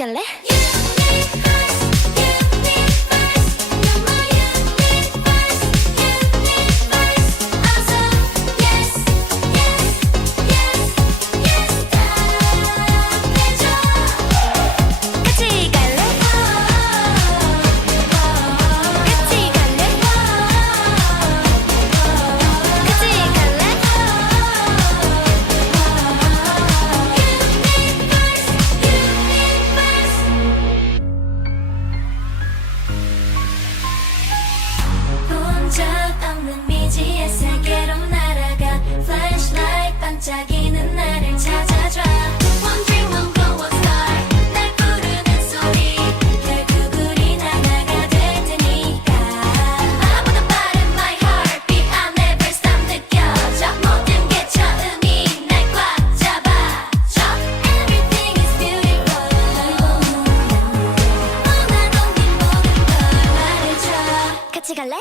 갈래? 없는 미지의 세계로 날아가 Flashlight 반짝이는 나를 찾아줘 One dream one glow one star 날 부르는 소리 결국 우린 하나가 될 테니까 나보다 빠른 my heartbeat I'll never stop 느껴져 모든 게 처음이 날 꽉 잡아줘 Everything is beautiful 널 보는 난 원하던 네 모든 걸 말해줘 같이 갈래?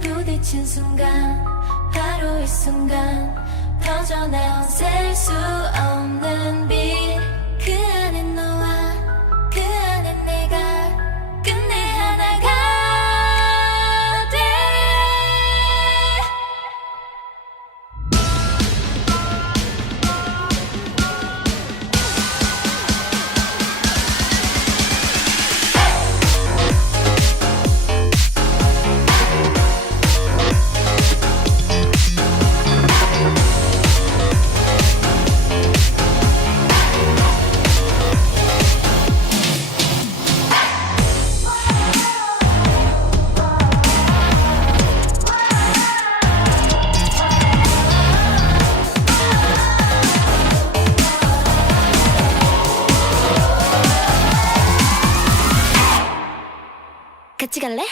부딪힌 순간 바로 이 순간 터져나온 셀 수 없는 빛 그 안에 너와 그 안에 내가 끝내 하나가 돼 같이 갈래?